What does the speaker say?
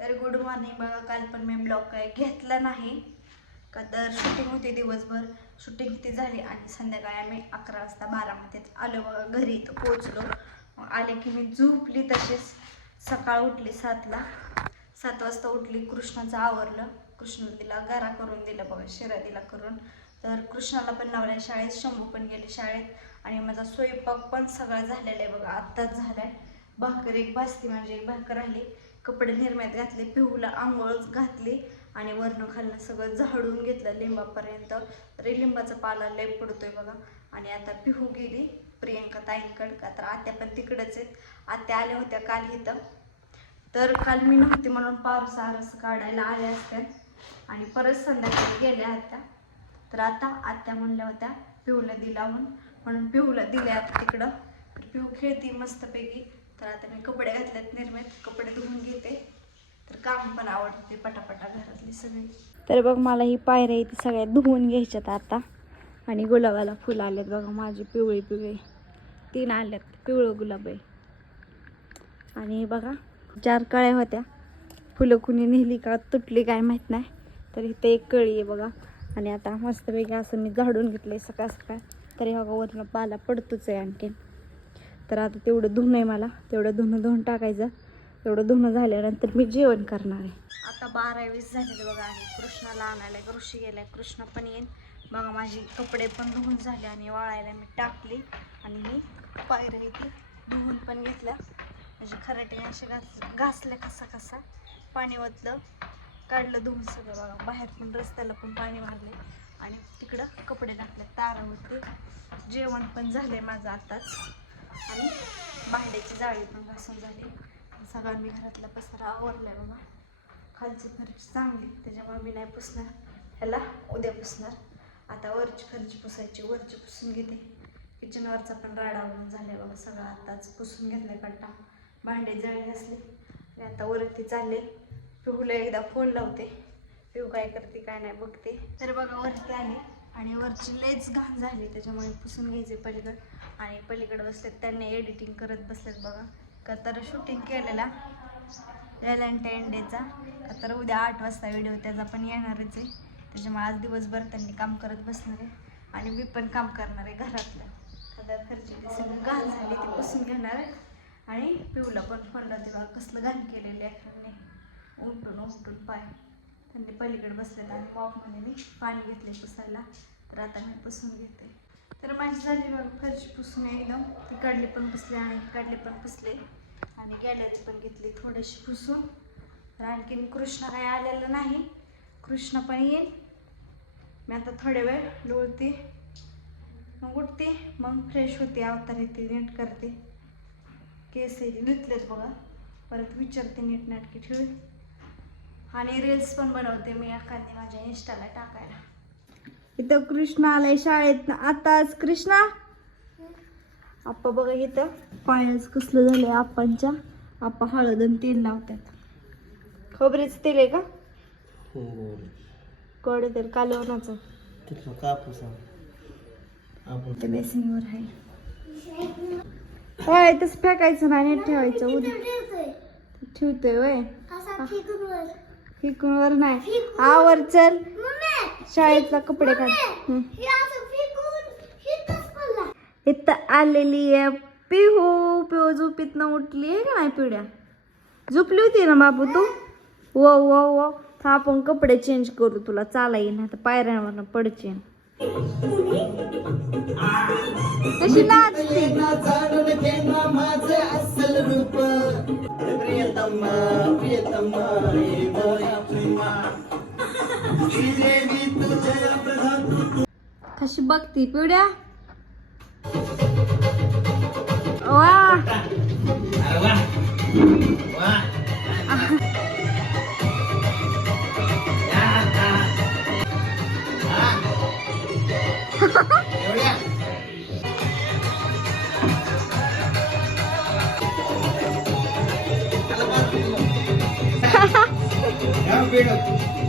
तर good morning बघा काल पण मी ब्लॉग काय घेतला नाही. का तर शूटिंग होती दिवसभर. शूटिंग किती झाली आणि संध्याकाळी आम्ही अकरा वाजता बारामध्येच आलो बघा घरी इथं पोचलो मग आले की मी झोपली तशीच. सकाळ उठली सातला. सात वाजता उठली कृष्णाचं आवरलं. कृष्ण तिला गारा करून दिला बघा शिरा दिला करून. तर कृष्णाला पण लावलाय शाळेत शंभू पण गेले शाळेत. आणि माझा स्वयंपाक पण सगळा झालेला आहे बघा आत्ताच झाला आहे भाकर एक भाजती म्हणजे एक भाकर राहिली. कपडे निर्म्यात घातले पिहूला आंघोळ घातली आणि वरण खाल्लं सगळं झाडून घेतलं लिंबापर्यंत. तरी लिंबाचा पाला लय पडतोय बघा. आणि आता पिहू गेली प्रियंका ताईंकड का तर आत्या पण तिकडंच आहेत. आत्या आल्या होत्या काल इथं. तर काल मी नव्हते म्हणून पारस आरस काढायला आल्या असत्या. आणि परत संध्याकाळी गेल्या आत्या. तर आता आत्या म्हणल्या होत्या पिहूला दिलावून म्हणून. पिहूला दिल्या आता तिकडं. तर पिहू खेळती मस्तपैकी. तर आता मी कपडे घातलेत निर्मित कपडे धुवून घेते. तर काम पण आवडते पटापटा घरातली सगळी. तर बघ मला ही पायऱ्या इथे सगळ्या धुवून घ्यायच्यात आता. आणि गुलाबाला फुलं आलेत बघा माझी पिवळी पिवळी. तीन आल्यात पिवळं गुलाब आहे. आणि बघा चार कळ्या होत्या. फुलं कुणी नेली का तुटली काय माहीत नाही. तर इथे एक कळी आहे बघा. आणि आता मस्तपैकी असं मी झाडून घेतलं आहे सकाळ सकाळ. तरी बघा वरनं पाला पडतोच आहे आणखीन. तर आता तेवढं धुणं आहे मला. तेवढं धुणं धुवून टाकायचं. तेवढं धुणं झाल्यानंतर मी जेवण करणार आहे. आता बारा वीस झालेले बघा आणि कृष्णाला आणायला ऋषी गेलाय. कृष्ण पण येईन. बघा माझी कपडे पण धुवून झाले आणि वाळायला मी टाकली. आणि मी पायऱ्या इथे धुवून पण घेतल्या. म्हणजे खराटे असे घास घासले कसा कसा पाणी ओतलं काढलं धुवून सगळं बघा. बाहेर पण रस्त्याला पण पाणी मारले आणि तिकडं कपडे टाकले तारा होते. जेवण पण झाले माझं आताच. जाळी पण घासून झाली. सगळ्यांनी मी घरातला पसारा आवरलाय बाबा खालची फरची चांगली त्याच्यामुळे मी नाही पुसणार. ह्याला उद्या पुसणार. आता वरची फरची पुसायची वरची पुसून घेते. किचनवरचा पण राडावरून झाले बाबा सगळं. आताच पुसून घेतलाय कट्टा. भांडे जळी घासले. आणि आता वरती चालले पिहूला एकदा फोन लावते. पिहू काय करते काय नाही बघते. तर बघा वरती आले. आणि वरची लेच घाण झाली त्याच्यामुळे पुसून घ्यायचे पलीकडे आणि पलीकडे बसलेत त्यांनी एडिटिंग करत बसलेत बघा. का तर शूटिंग केलेला व्हॅलेंटाईन डेचा का तर उद्या आठ वाजता व्हिडिओ त्याचा पण येणारच आहे. त्याच्यामुळे आज दिवसभर त्यांनी काम करत बसणार आहे. आणि मी पण काम करणार आहे घरातलं. आता घरची सगळी घाण झाली ती पुसून घेणार आहे आणि पिऊला पण फोन लावते बघा कसलं घाण केलेलं आहे त्यांनी उमटून उमटून पाय. त्यांनी पलीकडे बसलेत आणि मॉपमध्ये मी पाणी घेतले पुसायला. तर आता मी पुसून घेते. तर माझी झाली बघ फरशी पुसून एकदम ती काढली पण पुसले आणि इकडले पण पुसले. आणि गॅलरी पण घेतली थोडीशी पुसून. तर आणखीन कृष्ण काही आलेलं नाही. कृष्ण पण येईल. मी आता थोडे वेळ लोळते. मग उठते. मग फ्रेश होते अवतार येते नीट करते. केस येते धुतलेत बघा. परत विचारते नीट नाटकी ठेवून. आणि रील्स पण बनवते मी एखादी माझ्या इंस्टाला टाकायला. इथं कृष्ण आलाय शाळेत. आताच कृष्णा. आप्पा बघा इथं. पायच कसलं झालंय आप्पांच्या. आप्पा हळद आणि तेल लावतात. खोबरेच तेल आहे का? कड तर कालवणाचं. बेसिंगवर आहे. होय तसं फेकायचं नाही नीट ठेवायचं. उद्या ठेवतोय वय फिकून वर. नाही. आवर चल. शाळेतला कपडे काढ. इथं आलेली आहे पिहू. पिहू झोपीत उठली आहे का नाही पिढ्या? झोपली होती ना बाबू तू? वो वो वो. आपण कपडे चेंज करू तुला. चाला येईन आता पायऱ्यांवर पडचे कशी नाचते कशी बघती पिवड्या वा Yeah,